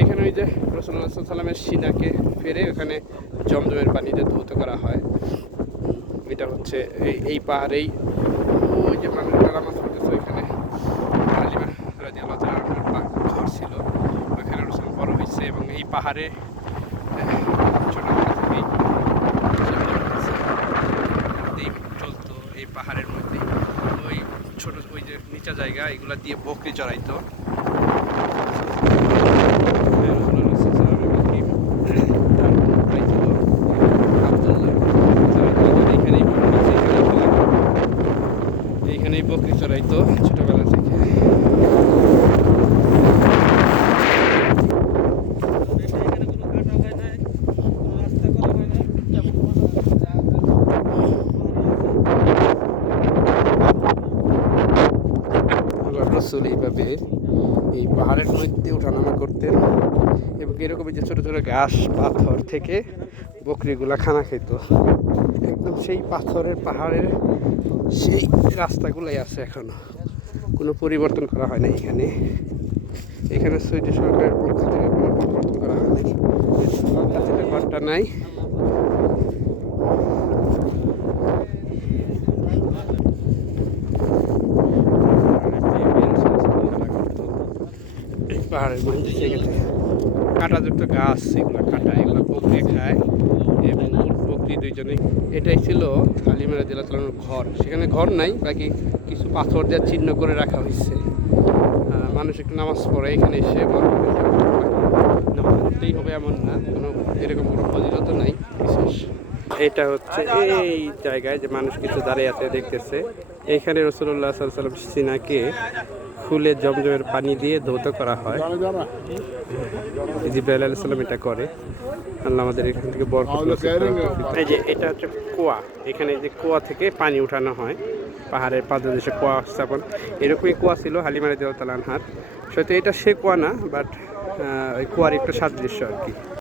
এখানে ওই যে রাসূলুল্লাহ সাল্লাল্লাহু আলাইহি ওয়াসাল্লামের সিনাকে ফেরে ওখানে জমজমের পানিতে ধৌত করা হয়। এটা হচ্ছে এই পাহাড়েই ওই যে মানুষরা নামাজ পড়তেছে ওইখানে হালিমা রাদিয়াল্লাহু তাআলা আনহার ঘর ছিল, ওইখানে রাসূল বড় হয়েছে এবং এই পাহাড়ে ছোটবেলা থেকেই চলতো। এই পাহাড়ের মধ্যে ওই ছোট ওই যে নিচা জায়গা এগুলা দিয়ে বকরি চড়াইতো। এইখানেই বকরি চড়াইতো ছোটবেলা থেকে। রাসূল এইভাবে এই পাহাড়ের মধ্যে ওঠানামা করতেন এবং এরকম যে ছোটো ছোটো ঘাস পাথর থেকে বকরিগুলা খানা খেত। একদম সেই পাথরের পাহাড়ের সেই রাস্তাগুলাই আছে এখনো, কোনো পরিবর্তন করা হয় না। এখানে সৌদি সরকারের পক্ষ থেকে কোনো পরিবর্তন করা হয় নাই, ঘরটা নাই। পাহাড়ের মধ্যে থেকে কাঁটাযুক্ত গাছ, এগুলো কাটা, এগুলো বকরি খায় এবং বকরি দুইজনে। এটাই ছিল হালিমা রাদিয়াল্লাহু তাআলার ঘর। সেখানে ঘর নাই, বাকি কিছু পাথর দিয়ে চিহ্ন করে রাখা হয়েছে। মানুষ একটু নামাজ পড়ে এখানে এসে নামাজ পড়তেই হবে এমন না, কোনো এরকম কোনো ফজিলত নাই বিশেষ। এটা হচ্ছে এই জায়গায় যে মানুষ কিছু দাঁড়িয়ে আছে দেখতেছে। এখানে রাসূলুল্লাহ সাল্লাল্লাহু আলাইহি ওয়াসাল্লাম সিনাকে খুলে জমজমের পানি দিয়ে ধৌত করা হয়। জিবরাইল আলাইহিস সালাম এটা করে। আল্লাহ আমাদের এখান থেকে বরকত নসিব করুন। এই যে এটা হচ্ছে কুয়া, এখানে যে কুয়া থেকে পানি উঠানো হয়, পাহাড়ের পাদদেশে কুয়া স্থাপন। এরকমই কুয়া ছিল হালিমা রাদিয়াল্লাহু তাআলা আনহার। সত্যি এটা সে কুয়া না, বাট ওই কুয়ার একটু সাদৃশ্য আর কি।